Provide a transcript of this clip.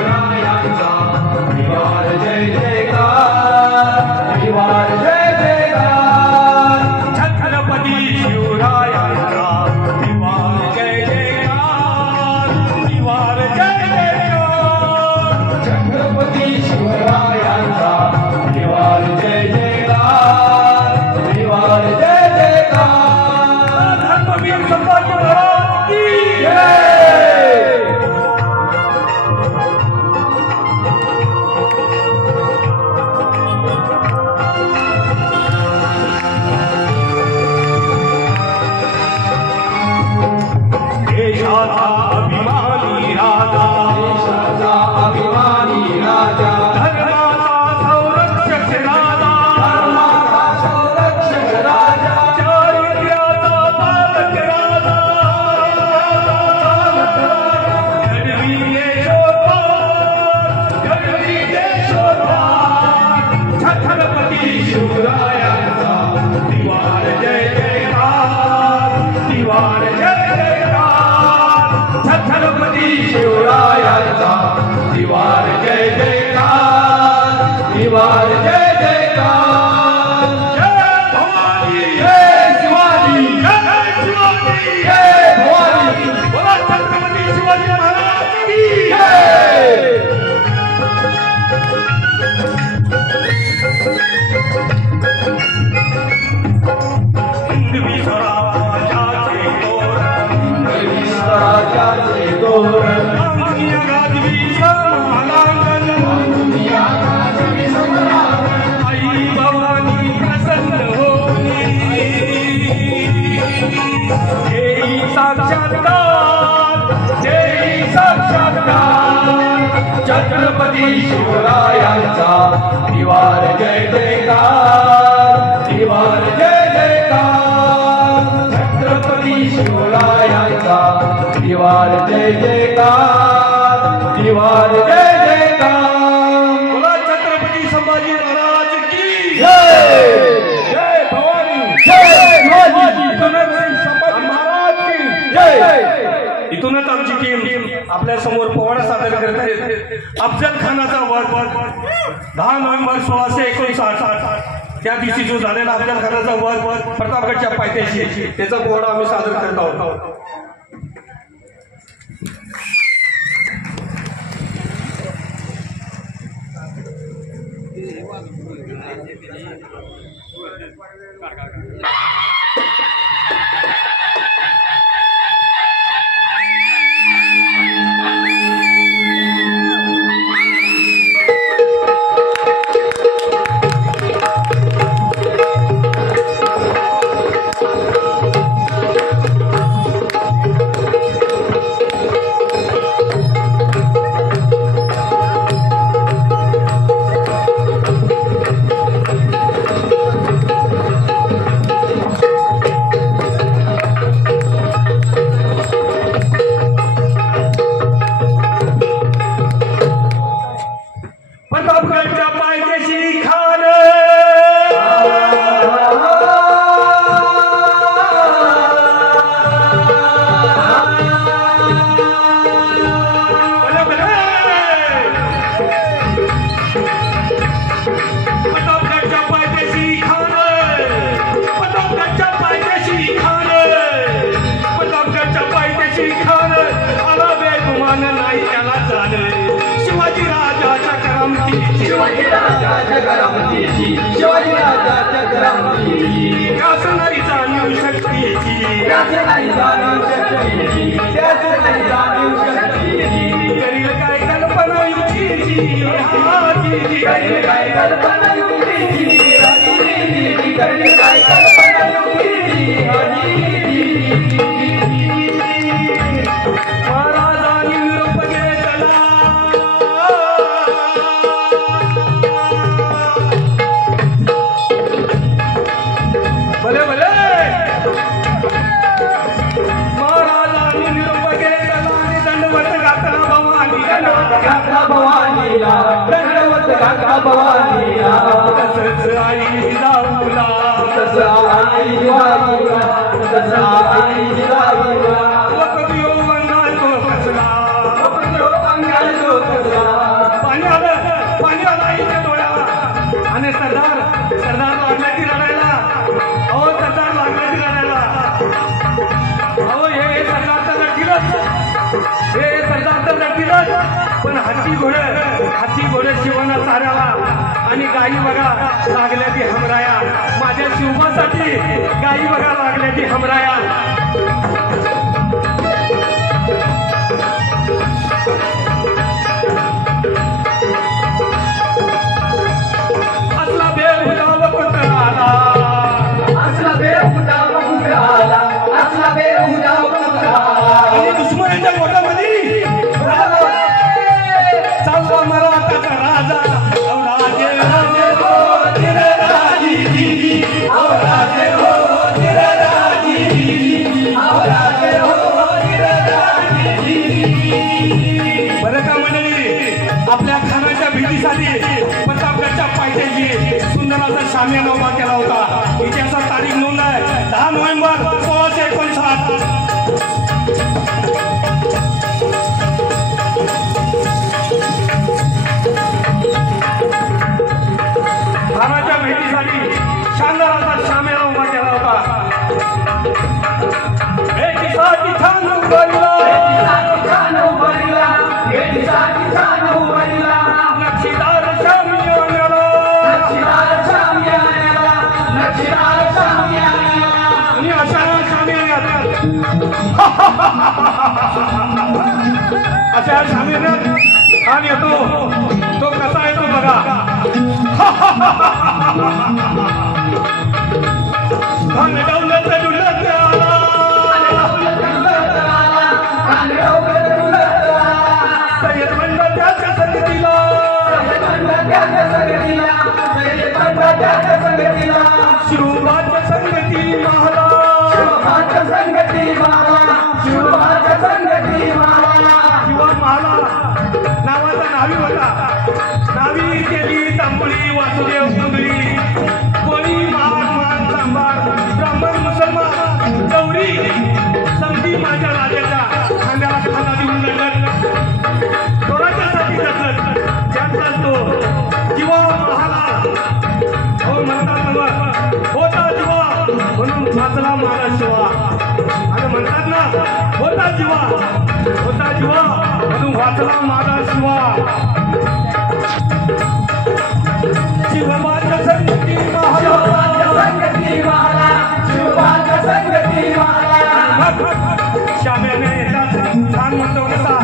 शिवरायांचा निवार जय जयकार निवार जय जयकार छत्रपती शिवरायांचा निवार जय जयकार निवार जय जयकार छत्रपती शिवरायांचा निवार जय जयकार निवार जय जयकार धर्मवीर संभाजी महाराज की जय देशाचा अभिमानी राजा देशाचा अभिमानी राजा धर्माचा संरक्षक राजा धर्माचा संरक्षक राजा चारित्र्याचा पालक राजा घडवी यशोधर छत्रपती शिवरायांचा निवार जय जयकार निवार जय छत्रपती शिवरायांचा निवार जय जयकार निवार जय जयकार जय भवानी जय शिवाजी जय शिवाजी जय भवानी बोला छत्रपती शिवाजी महाराज की जय हिंदवी स्वराज्याचे तोरण हिंदवी स्वराज्याचे तोरण दुनिया गाजवी समालांगण दुनिया गाजवी समालांगण आई भवानी प्रसन्न होनी देई साक्षात्कार छत्रपती शिवरायांचा निवार जय जयकार निवार जय जयकार छत्रपती शिवरायांचा निवार जय जयकार निवार जय जयकार बोला छत्रपती संभाजी महाराज की जय जय भवानी जय शिवाजी संभाजी महाराज की जय इथूनच आमची टीम आपल्या समोर पोवाडा सादर करत आहे अफजल खानाचा वध 10 नोव्हेंबर 1659 त्या दिवशी जो झालेला अफजल खानाचा वध प्रतापगडच्या पायथ्याशी त्याचा पोवाडा आम्ही सादर करत आहोत शिवाजी राजाच्या करामतीची शिवाजी राजाच्या करामतीची त्याच नाही जाणीव शक्तीची त्याच नाही जाणीव शक्तीची त्याच नाही जाणीव शक्तीची करील काय कल्पना युक्तीची करील काय कल्पना युक्तीची करील काय कल्पना युक्तीची महाराजांनी निरोप घेतला भले भले महाराजांनी निरोप घेतला आणि दंडवत घातला भवानीला दंडवत घातला भवानीला तसंच आई जिजाऊला तसं आई जिजाऊला तसं आई जिजाऊला कसला पण हत्ती घोडे शिवाना चाऱ्याला आणि गाई बघा लागल्या ती हमराया माझ्या शिवबासाठी गाई बघा लागल्या ती हमराया असला बेहुदा कुत्राला असला बेहुदा कुत्राला असला बेहुदा कुत्राला आणि दुश्मनाच्या गोटामध्ये चालला मराठाचा राजा राजे राजे हो तेरे राजी दीदी राजे हो तेरे राजी दीदी राजे हो तेरे राजी दीदी। बरं का मंडळी आपल्या खानाच्या भीतीसाठी प्रतापगडच्या पायथ्याशी सुंदर असा शामियाना उभा केला होता। इतिहासात तारीख नोंद आहे 10 नोव्हेंबर 1659। खानाच्या भेटीसाठी शानदार असा शामियाना उभा केला होता। भेटीसाठी छान उभारला नक्षीदार शामियानाला आणि अशा शामियानात अशा शामियानात खान येतो तो कसा येतो बघा खान डौलत डुलत आला सय्यद बंड त्याच्या संगतीला शिवबाच्या संगती महाला शिवा महाला नावाचा नावी होता। नावी केली तांबुळी वासुदेव कुंडली कोणी मान सांबार ब्राह्मण मुसलमान गौरी समधी माझ्या राजाच्या खांद्याला खांदा देऊन लढत कोणाच्यासाठी जगत ज्यांचा तो जीवा महाला हो म्हणतात ना होता जीवा म्हणून वाचला माझा शिवा आणि म्हणतात ना होता जीवा म्हणून वाचला माझा शिवा शिवबाच्या संगती श्याम्याने छान म्हणतो कसा